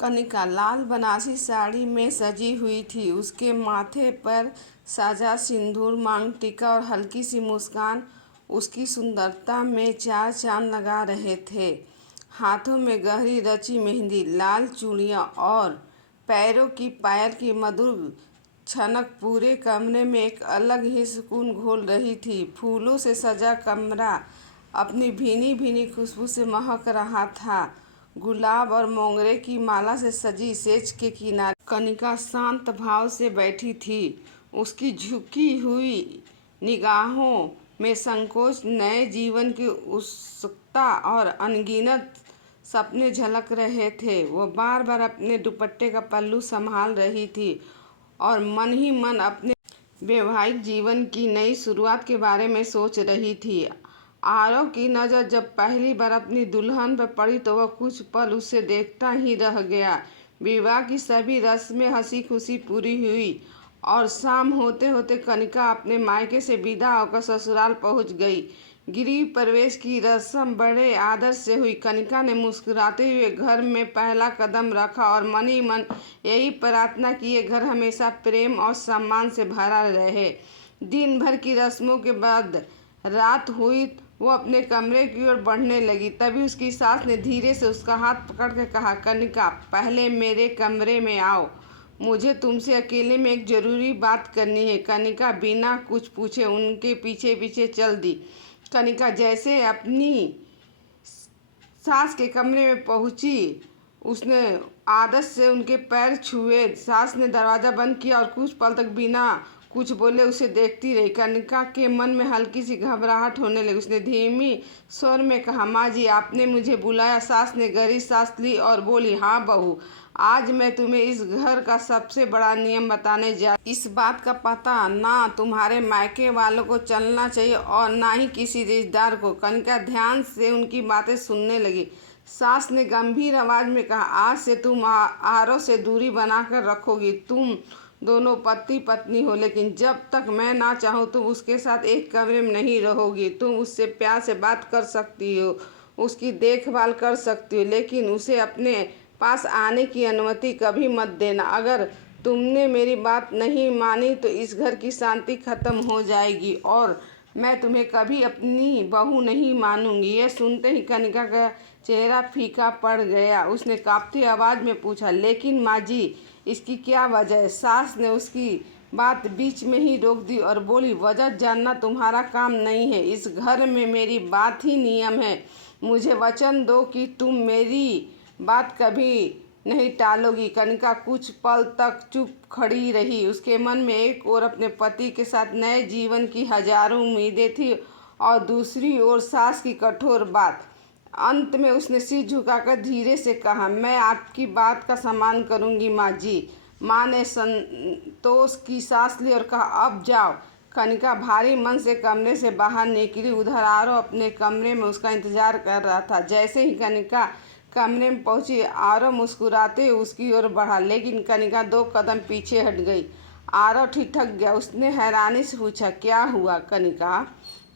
कनिका लाल बनारसी साड़ी में सजी हुई थी। उसके माथे पर साजा सिंदूर, मांग टीका और हल्की सी मुस्कान उसकी सुंदरता में चार चांद लगा रहे थे। हाथों में गहरी रची मेहंदी, लाल चूड़ियाँ और पैरों की पायल की मधुर छनक पूरे कमरे में एक अलग ही सुकून घोल रही थी। फूलों से सजा कमरा अपनी भीनी भीनी खुशबू से महक रहा था। गुलाब और मोगरे की माला से सजी सेज के किनारे कनिका शांत भाव से बैठी थी। उसकी झुकी हुई निगाहों में संकोच, नए जीवन की उत्सुकता और अनगिनत सपने झलक रहे थे। वो बार बार अपने दुपट्टे का पल्लू संभाल रही थी और मन ही मन अपने वैवाहिक जीवन की नई शुरुआत के बारे में सोच रही थी। आरव की नज़र जब पहली बार अपनी दुल्हन पर पड़ी तो वह कुछ पल उसे देखता ही रह गया। विवाह की सभी रस्में हंसी खुशी पूरी हुई और शाम होते होते कनिका अपने मायके से विदा होकर ससुराल पहुंच गई। गृह प्रवेश की रस्म बड़े आदर से हुई। कनिका ने मुस्कुराते हुए घर में पहला कदम रखा और मन ही मन यही प्रार्थना की ये घर हमेशा प्रेम और सम्मान से भरा रहे। दिन भर की रस्मों के बाद रात हुई। वो अपने कमरे की ओर बढ़ने लगी, तभी उसकी सास ने धीरे से उसका हाथ पकड़ कर कहा, कनिका, पहले मेरे कमरे में आओ। मुझे तुमसे अकेले में एक ज़रूरी बात करनी है। कनिका बिना कुछ पूछे उनके पीछे पीछे चल दी। कनिका जैसे अपनी सास के कमरे में पहुंची, उसने आदत से उनके पैर छुए। सास ने दरवाज़ा बंद किया और कुछ पल तक बिना कुछ बोले उसे देखती रही। कनिका के मन में हल्की सी घबराहट होने लगी। उसने धीमी स्वर में कहा, माँ जी, आपने मुझे बुलाया। सास ने गहरी सांस ली और बोली, हाँ बहू, आज मैं तुम्हें इस घर का सबसे बड़ा नियम बताने जा। इस बात का पता ना तुम्हारे मायके वालों को चलना चाहिए और ना ही किसी रिश्तेदार को। कनिका ध्यान से उनकी बातें सुनने लगी। सास ने गंभीर आवाज में कहा, आज से तुम आरव से दूरी बनाकर रखोगी। तुम दोनों पति पत्नी हो, लेकिन जब तक मैं ना चाहूँ तुम उसके साथ एक कमरे में नहीं रहोगी। तुम उससे प्यार से बात कर सकती हो, उसकी देखभाल कर सकती हो, लेकिन उसे अपने पास आने की अनुमति कभी मत देना। अगर तुमने मेरी बात नहीं मानी तो इस घर की शांति खत्म हो जाएगी और मैं तुम्हें कभी अपनी बहू नहीं मानूंगी। यह सुनते ही कनिका का चेहरा फीका पड़ गया। उसने कांपती आवाज़ में पूछा, लेकिन माँ जी, इसकी क्या वजह है? सास ने उसकी बात बीच में ही रोक दी और बोली, वजह जानना तुम्हारा काम नहीं है। इस घर में मेरी बात ही नियम है। मुझे वचन दो कि तुम मेरी बात कभी नहीं टालोगी। कनिका कुछ पल तक चुप खड़ी रही। उसके मन में एक ओर अपने पति के साथ नए जीवन की हजारों उम्मीदें थी और दूसरी ओर सास की कठोर बात। अंत में उसने सिर झुकाकर धीरे से कहा, मैं आपकी बात का सम्मान करूंगी माँ जी। माँ ने संतोष की सांस ली और कहा, अब जाओ। कनिका भारी मन से कमरे से बाहर निकली। उधर आरव अपने कमरे में उसका इंतजार कर रहा था। जैसे ही कनिका कमरे में पहुंची, आरव मुस्कुराते हुए उसकी ओर बढ़ा, लेकिन कनिका 2 कदम पीछे हट गई। आरव ठिठक गया। उसने हैरानी से पूछा, क्या हुआ कनिका,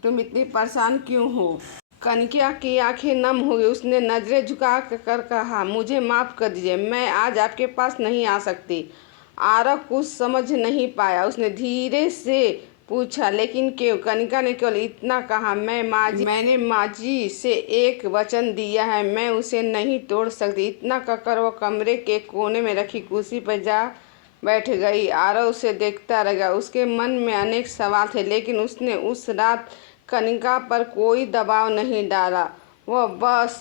तुम इतनी परेशान क्यों हो? कनिका की आंखें नम हो गई। उसने नजरें झुका कर कहा, मुझे माफ़ कर दीजिए, मैं आज आपके पास नहीं आ सकती। आरव कुछ समझ नहीं पाया। उसने धीरे से पूछा, लेकिन क्यों? कनिका ने केवल इतना कहा, मैंने माँ जी से एक वचन दिया है, मैं उसे नहीं तोड़ सकती। इतना कहकर वो कमरे के कोने में रखी कुर्सी पर जा बैठ गई। आरव उसे देखता रह गया। उसके मन में अनेक सवाल थे, लेकिन उसने उस रात कनिका पर कोई दबाव नहीं डाला। वह बस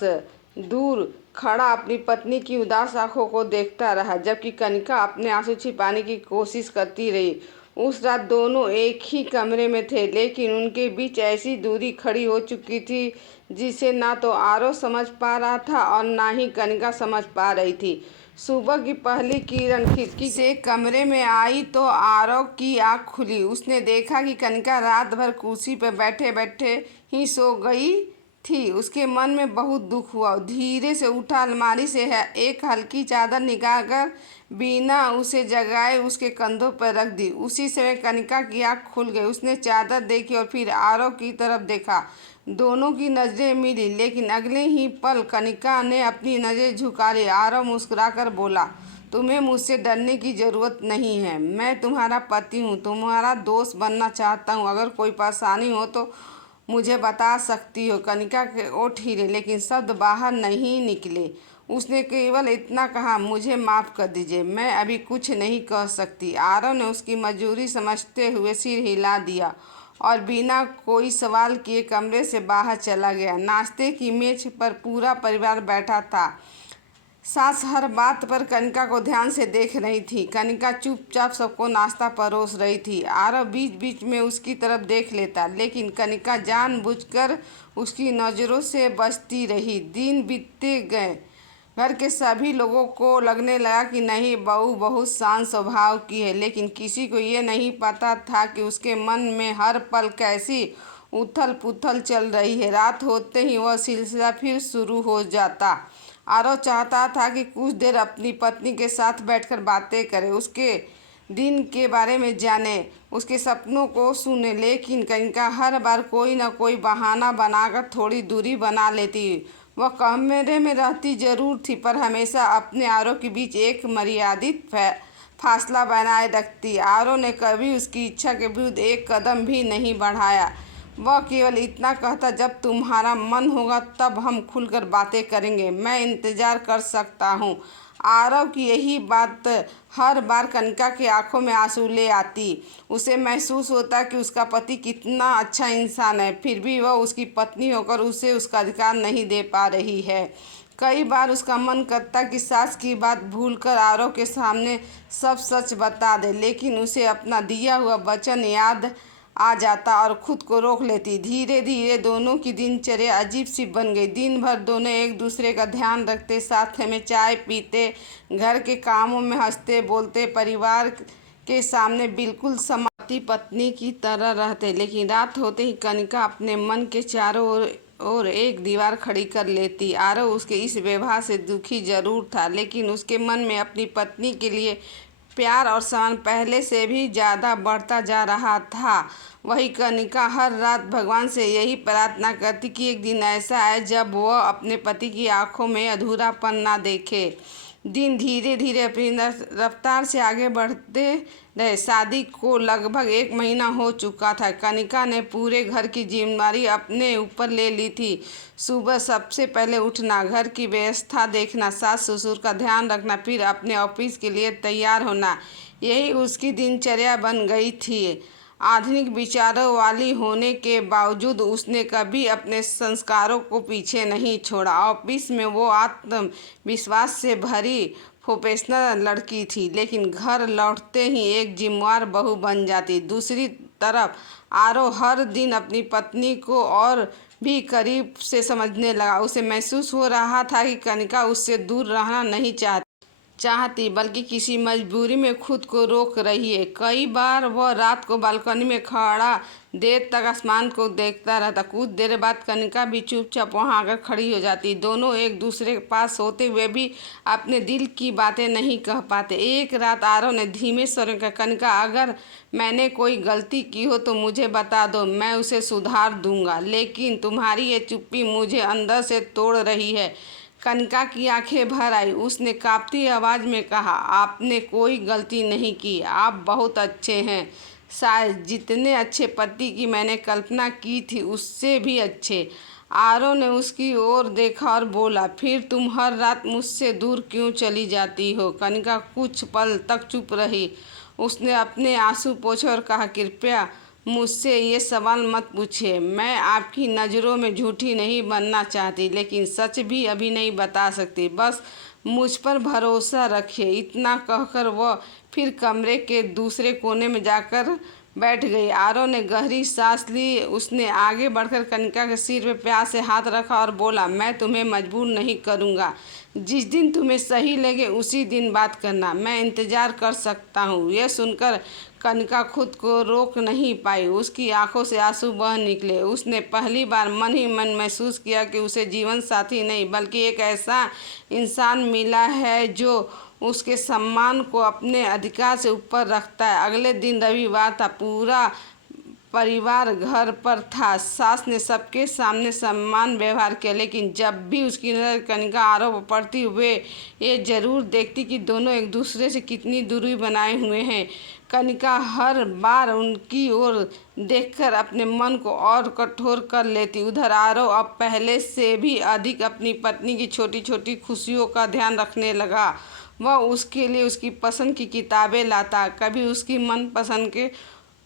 दूर खड़ा अपनी पत्नी की उदास आंखों को देखता रहा, जबकि कनिका अपने आंसू छिपाने की कोशिश करती रही। उस रात दोनों एक ही कमरे में थे, लेकिन उनके बीच ऐसी दूरी खड़ी हो चुकी थी जिसे ना तो आरव समझ पा रहा था और ना ही कनिका समझ पा रही थी। सुबह की पहली किरण खिड़की से कमरे में आई तो आरव की आंख खुली। उसने देखा कि कनिका रात भर कुर्सी पर बैठे बैठे ही सो गई थी। उसके मन में बहुत दुख हुआ। धीरे से उठा, अलमारी से एक हल्की चादर निकालकर बिना उसे जगाए उसके कंधों पर रख दी। उसी समय कनिका की आंख खुल गई। उसने चादर देखी और फिर आरव की तरफ देखा। दोनों की नजरें मिली, लेकिन अगले ही पल कनिका ने अपनी नज़रें झुका ली। आरव मुस्कुराकर बोला, तुम्हें मुझसे डरने की ज़रूरत नहीं है। मैं तुम्हारा पति हूँ, तुम्हारा दोस्त बनना चाहता हूँ। अगर कोई परेशानी हो तो मुझे बता सकती हो। कनिका के ओठ हिले, लेकिन शब्द बाहर नहीं निकले। उसने केवल इतना कहा, मुझे माफ़ कर दीजिए, मैं अभी कुछ नहीं कह सकती। आरव ने उसकी मजबूरी समझते हुए सिर हिला दिया और बिना कोई सवाल किए कमरे से बाहर चला गया। नाश्ते की मेज पर पूरा परिवार बैठा था। सास हर बात पर कनिका को ध्यान से देख रही थी। कनिका चुपचाप सबको नाश्ता परोस रही थी। आरव बीच बीच में उसकी तरफ देख लेता, लेकिन कनिका जानबूझकर उसकी नज़रों से बचती रही। दिन बीतते गए। घर के सभी लोगों को लगने लगा कि नहीं, बहू बहुत शांत स्वभाव की है, लेकिन किसी को ये नहीं पता था कि उसके मन में हर पल कैसी उथल पुथल चल रही है। रात होते ही वह सिलसिला फिर शुरू हो जाता। आरव चाहता था कि कुछ देर अपनी पत्नी के साथ बैठकर बातें करे, उसके दिन के बारे में जाने, उसके सपनों को सुने, लेकिन कनिका हर बार कोई न कोई बहाना बनाकर थोड़ी दूरी बना लेती। वह कमरे में रहती जरूर थी, पर हमेशा अपने आरव के बीच एक मर्यादित फासला बनाए रखती। आरव ने कभी उसकी इच्छा के विरुद्ध एक कदम भी नहीं बढ़ाया। वह केवल इतना कहता, जब तुम्हारा मन होगा तब हम खुलकर बातें करेंगे, मैं इंतज़ार कर सकता हूँ। आरव की यही बात हर बार कनिका की आंखों में आंसू ले आती। उसे महसूस होता कि उसका पति कितना अच्छा इंसान है, फिर भी वह उसकी पत्नी होकर उसे उसका अधिकार नहीं दे पा रही है। कई बार उसका मन करता कि सास की बात भूलकर आरव के सामने सब सच बता दे, लेकिन उसे अपना दिया हुआ वचन याद आ जाता और खुद को रोक लेती। धीरे धीरे दोनों की दिनचर्या अजीब सी बन गई। दिन भर दोनों एक दूसरे का ध्यान रखते, साथ में चाय पीते, घर के कामों में हंसते बोलते, परिवार के सामने बिल्कुल पति पत्नी की तरह रहते। लेकिन रात होते ही कनिका अपने मन के चारों ओर एक दीवार खड़ी कर लेती। आरव उसके इस व्यवहार से दुखी जरूर था, लेकिन उसके मन में अपनी पत्नी के लिए प्यार और सम्मान पहले से भी ज़्यादा बढ़ता जा रहा था। वही कनिका हर रात भगवान से यही प्रार्थना करती कि एक दिन ऐसा आए जब वह अपने पति की आंखों में अधूरापन ना देखे। दिन धीरे धीरे अपनी रफ्तार से आगे बढ़ते रहे। शादी को लगभग 1 महीना हो चुका था। कनिका ने पूरे घर की जिम्मेदारी अपने ऊपर ले ली थी। सुबह सबसे पहले उठना, घर की व्यवस्था देखना, सास ससुर का ध्यान रखना, फिर अपने ऑफिस के लिए तैयार होना, यही उसकी दिनचर्या बन गई थी। आधुनिक विचारों वाली होने के बावजूद उसने कभी अपने संस्कारों को पीछे नहीं छोड़ा। ऑफिस में वो आत्मविश्वास से भरी प्रोफेशनल लड़की थी, लेकिन घर लौटते ही एक जिम्मेदार बहू बन जाती। दूसरी तरफ आरव हर दिन अपनी पत्नी को और भी करीब से समझने लगा। उसे महसूस हो रहा था कि कनिका उससे दूर रहना नहीं चाहती, बल्कि किसी मजबूरी में खुद को रोक रही है। कई बार वह रात को बालकनी में खड़ा देर तक आसमान को देखता रहता। कुछ देर बाद कनिका भी चुपचाप वहां आकर खड़ी हो जाती। दोनों एक दूसरे के पास होते हुए भी अपने दिल की बातें नहीं कह पाते। एक रात आरव ने धीमे स्वर में कहा, कनिका, अगर मैंने कोई गलती की हो तो मुझे बता दो, मैं उसे सुधार दूंगा, लेकिन तुम्हारी ये चुप्पी मुझे अंदर से तोड़ रही है। कनिका की आंखें भर आई। उसने कांपती आवाज़ में कहा, आपने कोई गलती नहीं की, आप बहुत अच्छे हैं, शायद जितने अच्छे पति की मैंने कल्पना की थी उससे भी अच्छे। आरव ने उसकी ओर देखा और बोला, फिर तुम हर रात मुझसे दूर क्यों चली जाती हो? कनिका कुछ पल तक चुप रही। उसने अपने आंसू पोंछे और कहा, कृपया मुझसे ये सवाल मत पूछिए। मैं आपकी नज़रों में झूठी नहीं बनना चाहती, लेकिन सच भी अभी नहीं बता सकती। बस मुझ पर भरोसा रखिए। इतना कहकर वह फिर कमरे के दूसरे कोने में जाकर बैठ गई। आरव ने गहरी सांस ली। उसने आगे बढ़कर कनिका के सिर पर प्यार से हाथ रखा और बोला, मैं तुम्हें मजबूर नहीं करूँगा। जिस दिन तुम्हें सही लगे उसी दिन बात करना, मैं इंतज़ार कर सकता हूँ। यह सुनकर कनिका खुद को रोक नहीं पाई। उसकी आंखों से आंसू बह निकले। उसने पहली बार मन ही मन महसूस किया कि उसे जीवन साथी नहीं, बल्कि एक ऐसा इंसान मिला है जो उसके सम्मान को अपने अधिकार से ऊपर रखता है। अगले दिन रविवार था। पूरा परिवार घर पर था। सास ने सबके सामने सम्मान व्यवहार किया, लेकिन जब भी उसकी नज़र कनिका आरव पर पड़ती वे ये जरूर देखती कि दोनों एक दूसरे से कितनी दूरी बनाए हुए हैं। कनिका हर बार उनकी ओर देखकर अपने मन को और कठोर कर लेती। उधर आरव अब पहले से भी अधिक अपनी पत्नी की छोटी छोटी खुशियों का ध्यान रखने लगा। वह उसके लिए उसकी पसंद की किताबें लाता, कभी उसकी मनपसंद के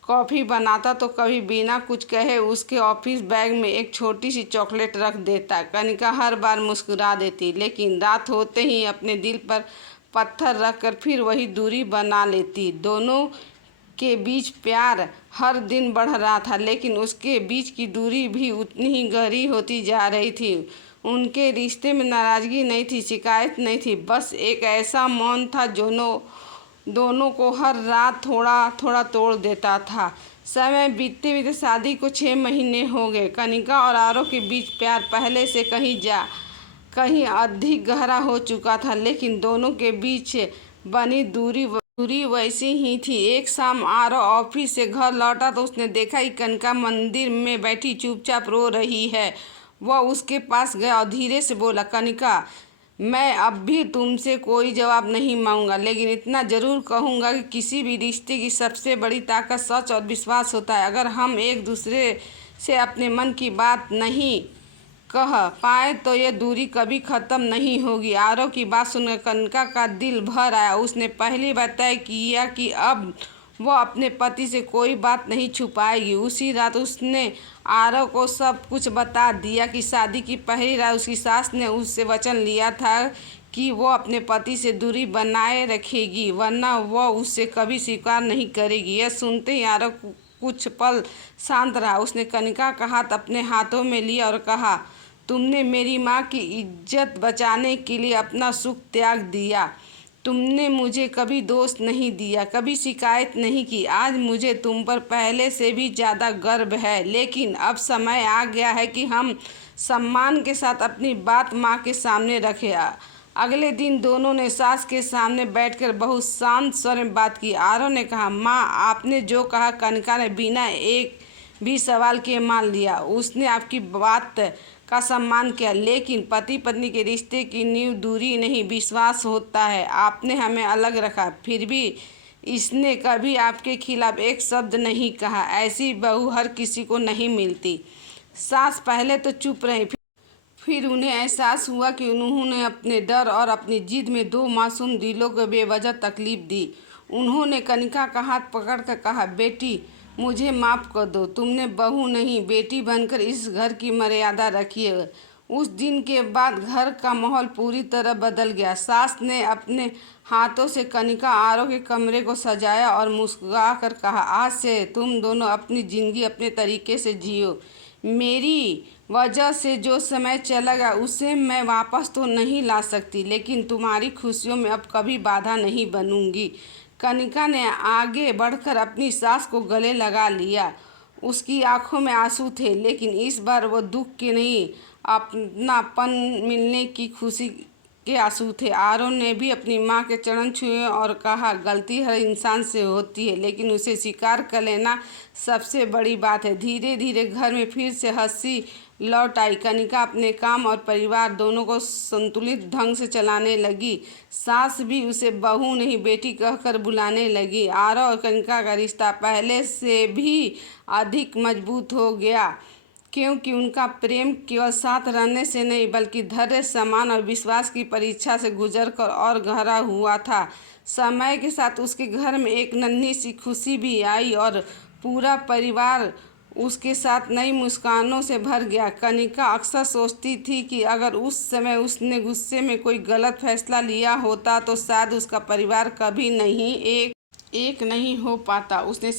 कॉफ़ी बनाता तो कभी बिना कुछ कहे उसके ऑफिस बैग में एक छोटी सी चॉकलेट रख देता। कनिका हर बार मुस्कुरा देती, लेकिन रात होते ही अपने दिल पर पत्थर रखकर फिर वही दूरी बना लेती। दोनों के बीच प्यार हर दिन बढ़ रहा था, लेकिन उसके बीच की दूरी भी उतनी ही गहरी होती जा रही थी। उनके रिश्ते में नाराज़गी नहीं थी, शिकायत नहीं थी, बस एक ऐसा मौन था जो दोनों को हर रात थोड़ा थोड़ा तोड़ देता था। समय बीतते बीतते शादी को 6 महीने हो गए। कनिका और आरव के बीच प्यार पहले से कहीं अधिक गहरा हो चुका था, लेकिन दोनों के बीच बनी दूरी वैसी ही थी। एक शाम आरव ऑफिस से घर लौटा तो उसने देखा कि कनिका मंदिर में बैठी चुपचाप रो रही है। वह उसके पास गया और धीरे से बोला, कनिका, मैं अब भी तुमसे कोई जवाब नहीं मांगूंगा, लेकिन इतना ज़रूर कहूँगा कि किसी भी रिश्ते की सबसे बड़ी ताकत सच और विश्वास होता है। अगर हम एक दूसरे से अपने मन की बात नहीं कह पाए तो ये दूरी कभी ख़त्म नहीं होगी। आरव की बात सुनकर कनिका का दिल भर आया। उसने पहली बार तय किया कि अब वह अपने पति से कोई बात नहीं छुपाएगी। उसी रात उसने आरव को सब कुछ बता दिया कि शादी की पहली रात उसकी सास ने उससे वचन लिया था कि वो अपने पति से दूरी बनाए रखेगी, वरना वह उससे कभी स्वीकार नहीं करेगी। यह सुनते ही आरव कुछ पल शांत रहा। उसने कनिका का हाथ अपने हाथों में लिया और कहा, तुमने मेरी माँ की इज्जत बचाने के लिए अपना सुख त्याग दिया। तुमने मुझे कभी दोष नहीं दिया, कभी शिकायत नहीं की। आज मुझे तुम पर पहले से भी ज़्यादा गर्व है, लेकिन अब समय आ गया है कि हम सम्मान के साथ अपनी बात माँ के सामने रखें। अगले दिन दोनों ने सास के सामने बैठकर बहुत शांत स्वर में बात की। आरव ने कहा, माँ, आपने जो कहा कनिका ने बिना एक भी सवाल किए मान लिया। उसने आपकी बात का सम्मान किया, लेकिन पति पत्नी के रिश्ते की नींव दूरी नहीं विश्वास होता है। आपने हमें अलग रखा, फिर भी इसने कभी आपके खिलाफ एक शब्द नहीं कहा। ऐसी बहू हर किसी को नहीं मिलती। सास पहले तो चुप रही, फिर उन्हें एहसास हुआ कि उन्होंने अपने डर और अपनी जिद में 2 मासूम दिलों को बेवजह तकलीफ दी। उन्होंने कनिका का हाथ पकड़कर कहा, बेटी, मुझे माफ़ कर दो। तुमने बहू नहीं, बेटी बनकर इस घर की मर्यादा रखी है। उस दिन के बाद घर का माहौल पूरी तरह बदल गया। सास ने अपने हाथों से कनिका आरव के कमरे को सजाया और मुस्कुराकर कहा, आज से तुम दोनों अपनी ज़िंदगी अपने तरीके से जियो। मेरी वजह से जो समय चला गया उसे मैं वापस तो नहीं ला सकती, लेकिन तुम्हारी खुशियों में अब कभी बाधा नहीं बनूंगी। कनिका ने आगे बढ़कर अपनी सास को गले लगा लिया। उसकी आंखों में आंसू थे, लेकिन इस बार वो दुख के नहीं, अपनापन मिलने की खुशी के आंसू थे। आरव ने भी अपनी माँ के चरण छुए और कहा, गलती हर इंसान से होती है, लेकिन उसे स्वीकार कर लेना सबसे बड़ी बात है। धीरे धीरे घर में फिर से हंसी लौट आई। कनिका अपने काम और परिवार दोनों को संतुलित ढंग से चलाने लगी। सास भी उसे बहू नहीं बेटी कहकर बुलाने लगी। आरव और कनिका का रिश्ता पहले से भी अधिक मजबूत हो गया, क्योंकि उनका प्रेम केवल साथ रहने से नहीं बल्कि धैर्य, सम्मान और विश्वास की परीक्षा से गुजरकर और गहरा हुआ था। समय के साथ उसके घर में एक नन्ही सी खुशी भी आई और पूरा परिवार उसके साथ नई मुस्कानों से भर गया। कनिका अक्सर सोचती थी कि अगर उस समय उसने गुस्से में कोई गलत फैसला लिया होता तो शायद उसका परिवार कभी नहीं एक नहीं हो पाता। उसने